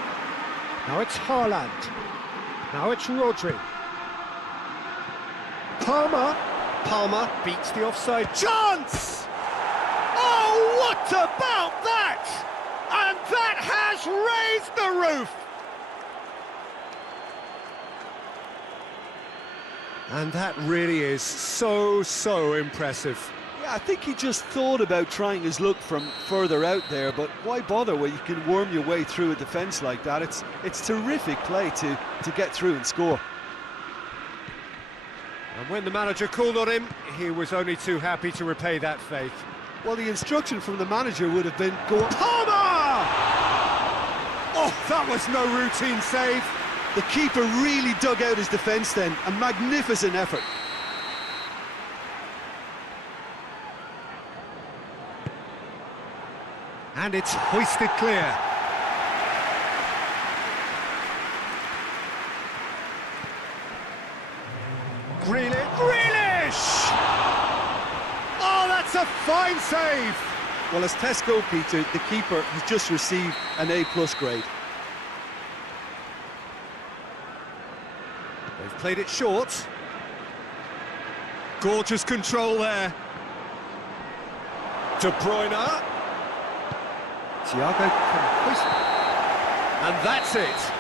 Now it's Haaland. Now it's Rodri. Palmer. Palmer beats the offside chance! Oh, what about that? And that has raised the roof! And that really is so impressive. Yeah, I think he just thought about trying his luck from further out there, but why bother when you can worm your way through a defence like that? It's terrific play to get through and score. And when the manager called on him, he was only too happy to repay that faith. Well, the instruction from the manager would have been, go on. Palmer! Oh, that was no routine save. The keeper really dug out his defence then, a magnificent effort. And it's hoisted clear. Grealish! Oh, that's a fine save! Well, as tests go, Peter, the keeper has just received an A+ grade. They've played it short. Gorgeous control there. De Bruyne. Thiago can hoist. And that's it.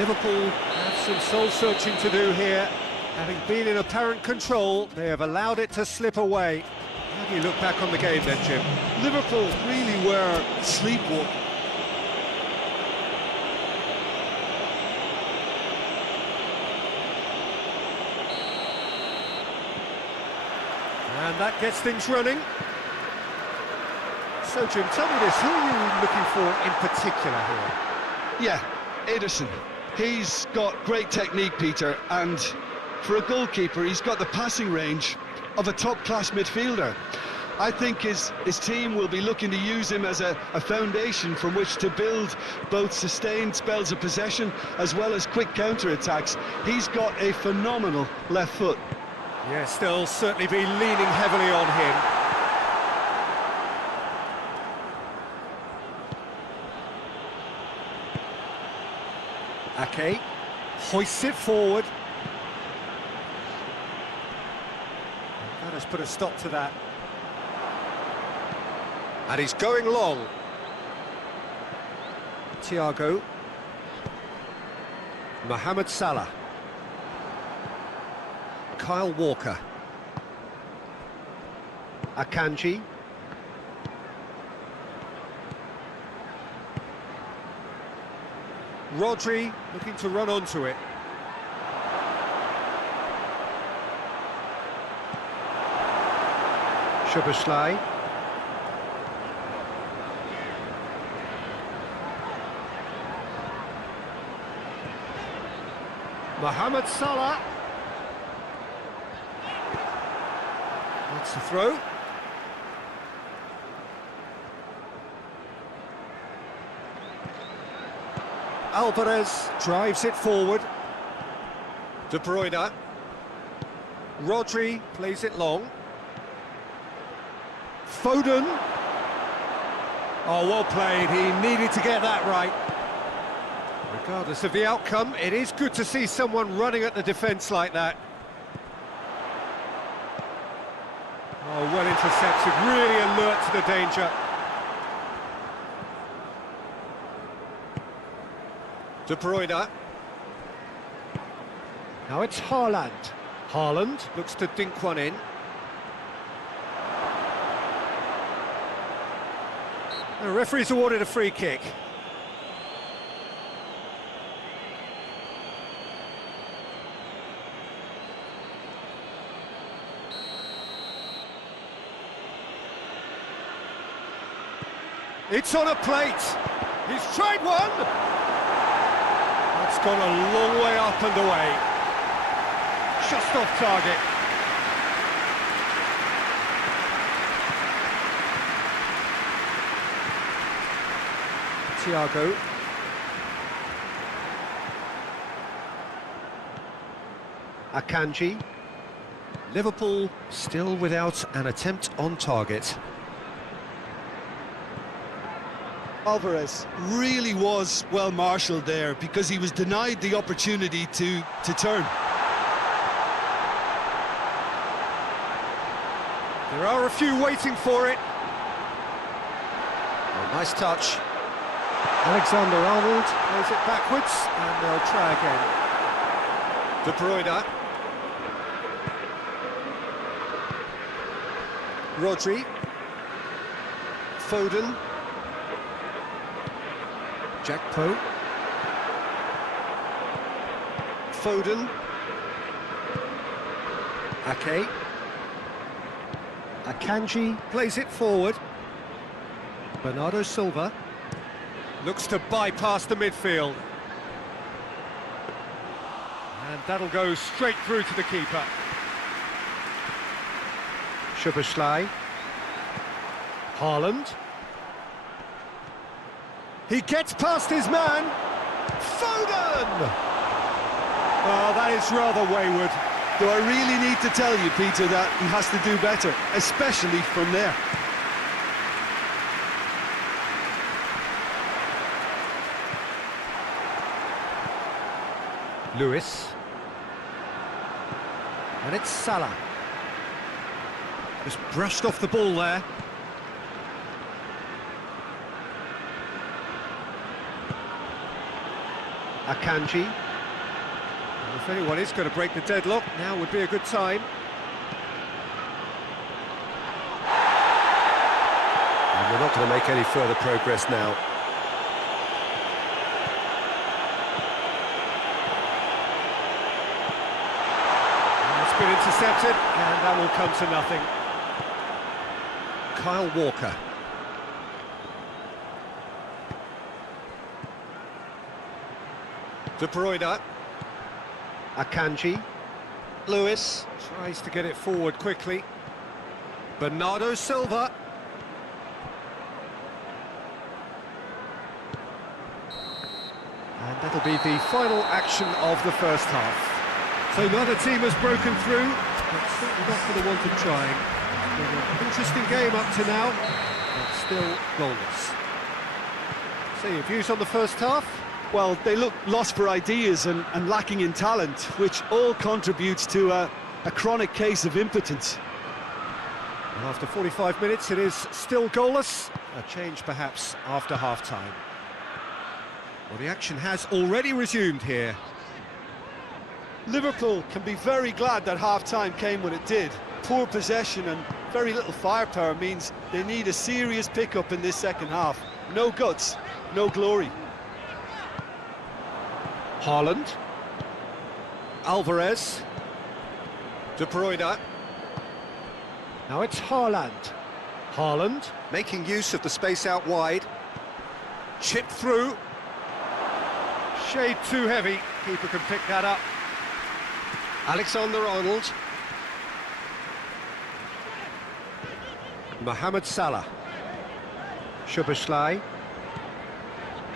Liverpool have some soul-searching to do here. Having been in apparent control, they have allowed it to slip away. How do you look back on the game then, Jim? Liverpool really were sleepwalking. And that gets things running. So, Jim, tell me this, who are you looking for in particular here? Yeah, Ederson. He's got great technique, Peter, and for a goalkeeper, he's got the passing range of a top-class midfielder. I think his team will be looking to use him as a foundation from which to build both sustained spells of possession as well as quick counter-attacks. He's got a phenomenal left foot. Yes, they'll certainly be leaning heavily on him. Ake hoists it forward. That has put a stop to that. And he's going long. Thiago. Mohamed Salah. Kyle Walker. Akanji. Rodri looking to run onto it. Szoboszlai. Mohamed Salah. That's the throw. Alvarez drives it forward. De Bruyne. Rodri plays it long. Foden. Oh, well played. He needed to get that right. Regardless of the outcome, it is good to see someone running at the defence like that. Oh, well intercepted, really alert to the danger. De Bruyne. Now it's Haaland. Haaland looks to dink one in. The referee's awarded a free kick. It's on a plate. He's tried one. That's gone a long way up and away. Just off target. Thiago. Akanji. Liverpool still without an attempt on target. Alvarez really was well marshalled there because he was denied the opportunity to turn. There are a few waiting for it. Oh, nice touch. Alexander-Arnold plays it backwards, and they'll try again. De Bruyne. Rodri. Foden. Jackpo. Foden. Ake. Akanji plays it forward. Bernardo Silva looks to bypass the midfield. And that'll go straight through to the keeper. Szoboszlai. Haaland. He gets past his man. Foden! Oh, that is rather wayward. Do I really need to tell you, Peter, that he has to do better, especially from there? Lewis. And it's Salah. Just brushed off the ball there. Akanji. And if anyone is going to break the deadlock, now would be a good time. And we're not going to make any further progress now. And it's been intercepted, and that will come to nothing. Kyle Walker. De Bruyne. Akanji. Lewis tries to get it forward quickly. Bernardo Silva. And that'll be the final action of the first half. So neither team has broken through, but certainly not for the want of trying. Been an interesting game up to now, but still goalless. So your views on the first half? Well, they look lost for ideas and lacking in talent, which all contributes to a chronic case of impotence. And after 45 minutes, it is still goalless. A change perhaps after half-time. Well, the action has already resumed here. Liverpool can be very glad that half-time came when it did. Poor possession and very little firepower means they need a serious pickup in this second half. No guts, no glory. Haaland. Alvarez. De Bruyne. Now it's Haaland. Haaland making use of the space out wide. Chip through. Shade too heavy. Keeper can pick that up. Alexander-Arnold. Mohamed Salah. Szoboszlai.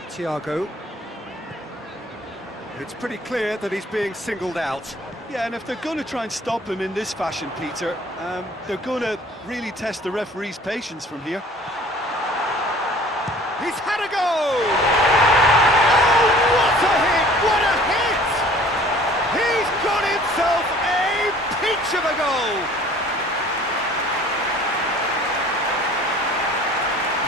Thiago. It's pretty clear that he's being singled out. Yeah, and if they're going to try and stop him in this fashion, Peter, they're going to really test the referee's patience from here. He's had a go! Oh, what a hit! What a hit! He's got himself a peach of a goal!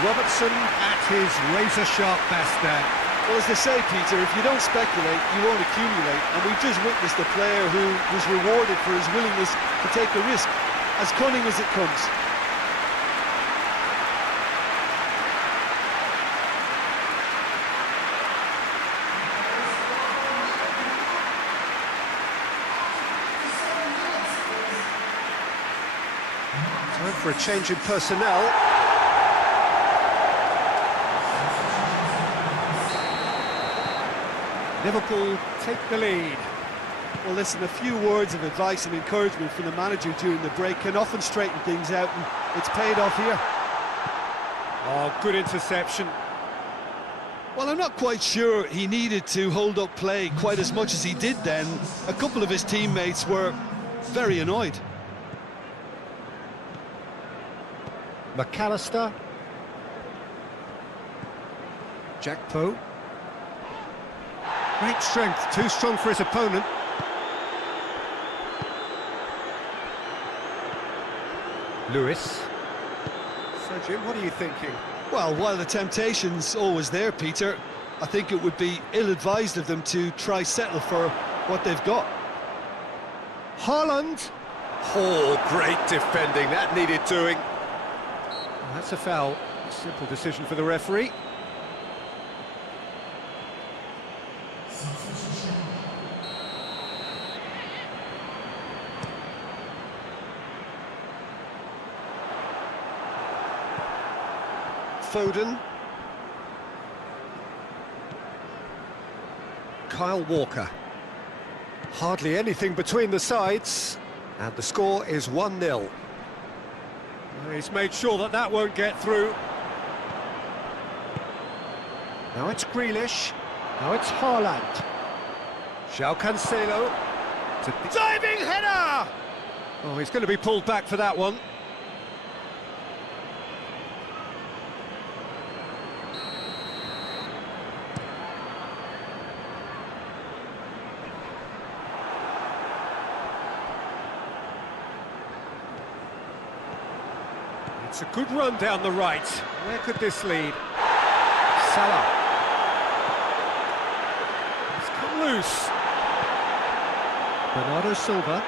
Robertson at his razor-sharp best there. Well, as they say, Peter, if you don't speculate, you won't accumulate. And we've just witnessed a player who was rewarded for his willingness to take a risk, as cunning as it comes. Time for a change in personnel. Liverpool take the lead. Well, listen, a few words of advice and encouragement from the manager during the break can often straighten things out, and it's paid off here. Oh, good interception. Well, I'm not quite sure he needed to hold up play quite as much as he did then. A couple of his teammates were very annoyed. McAllister. Jackpo. Great strength, too strong for his opponent. Lewis. So, Jim, what are you thinking? Well, while the temptation's always there, Peter, I think it would be ill-advised of them to try settle for what they've got. Haaland. Oh, great defending, that needed doing. Well, that's a foul. Simple decision for the referee. Foden. Kyle Walker. Hardly anything between the sides, and the score is 1-0. He's made sure that that won't get through. Now it's Grealish. Now it's Haaland. João Cancelo. Diving header! Oh, he's going to be pulled back for that one. It's a good run down the right. Where could this lead? Salah. It's come loose. Bernardo Silva.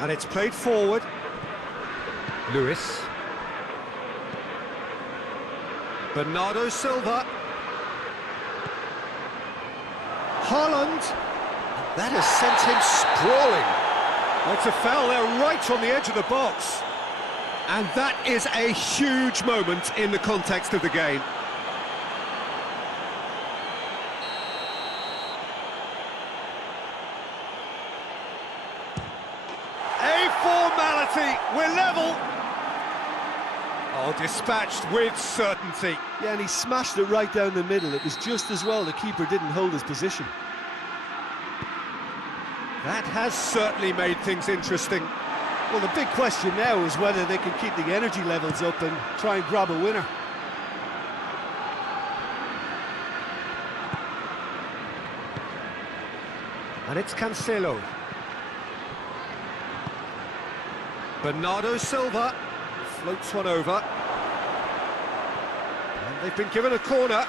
And it's played forward. Lewis. Bernardo Silva. Haaland. That has sent him sprawling. It's a foul there right on the edge of the box. And that is a huge moment in the context of the game. A formality, we're level. Oh, dispatched with certainty. Yeah, and he smashed it right down the middle. It was just as well the keeper didn't hold his position. That has certainly made things interesting. Well, the big question now is whether they can keep the energy levels up and try and grab a winner. And it's Cancelo. Bernardo Silva floats one over. And they've been given a corner.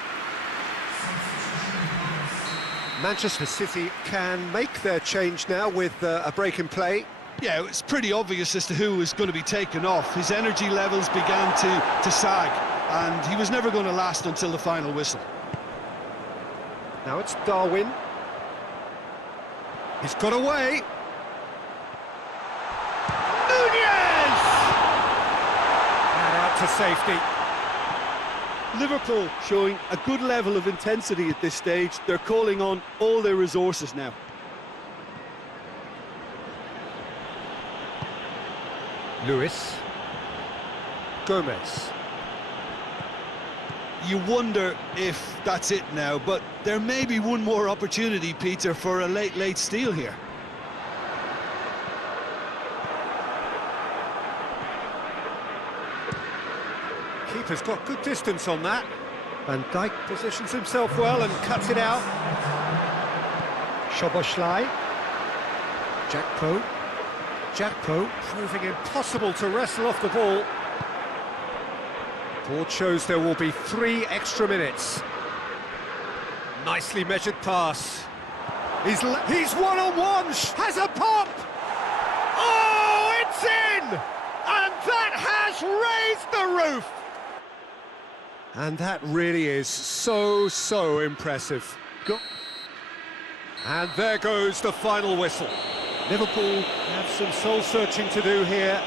Manchester City can make their change now with a break in play. Yeah, it's pretty obvious as to who was going to be taken off. His energy levels began to sag, and he was never going to last until the final whistle. Now it's Darwin. He's got away. Nunez! And out to safety. Liverpool showing a good level of intensity at this stage. They're calling on all their resources now. Lewis. Gomez. You wonder if that's it now, but there may be one more opportunity, Peter, for a late steal here. Keeper's got good distance on that. Van Dijk positions himself well and cuts it out. Szoboszlai. Jakpo proving impossible to wrestle off the ball. Board shows there will be 3 extra minutes. Nicely measured pass. He's one-on-one, has a pop! Oh, it's in! And that has raised the roof! And that really is so impressive. And there goes the final whistle. Liverpool have some soul-searching to do here.